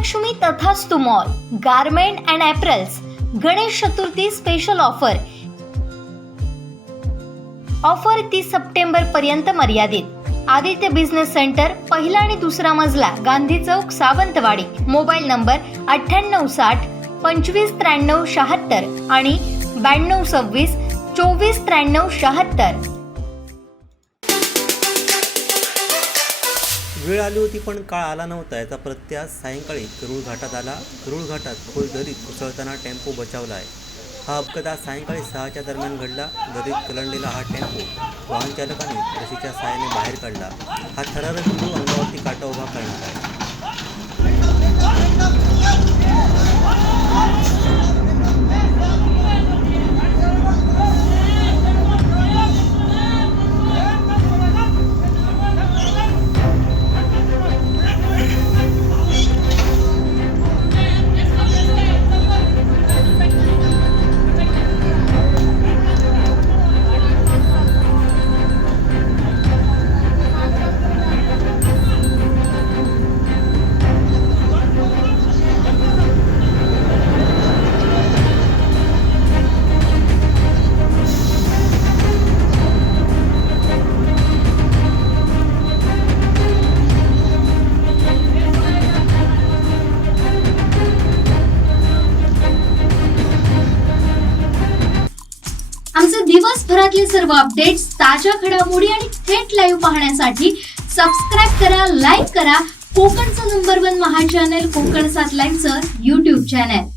Mahalakshmi Tathastu mall garment and apparels Ganesh Chaturthi special offer 30 September पर्यंत मर्यादित। Aditya business centre, पहिला आणि दुसरा मजला, गांधी चौक, सावंतवाडी। मोबाईल नंबर 9860 2593 76 आणि 9226 2493 76। वेळ आली होती पण काळ आला नव्हता याचा प्रत्यय सायंकाळी करूळ घाटात आला। करूळ घाटात खोल दरीत कोसळताना टेम्पो बचावला आहे। हा अपघात आज सायंकाळी 6च्या दरम्यान घडला। दरीत कलंडलेला हा टेम्पो वाहन चालकाने रशीच्या साहाय्याने बाहेर काढला। हा थरारक व्हिडिओ अंगावरती काटा उभा करणार आहे। आमचे दिवसभरातले सर्व अपडेट्स, ताज्या घडामोडी आणि थेट लाईव्ह पाहण्यासाठी सबस्क्राईब करा, लाईक करा कोकणचं नंबर 1 महा चॅनल कोकण 7 लाईव्हचं YouTube चॅनल।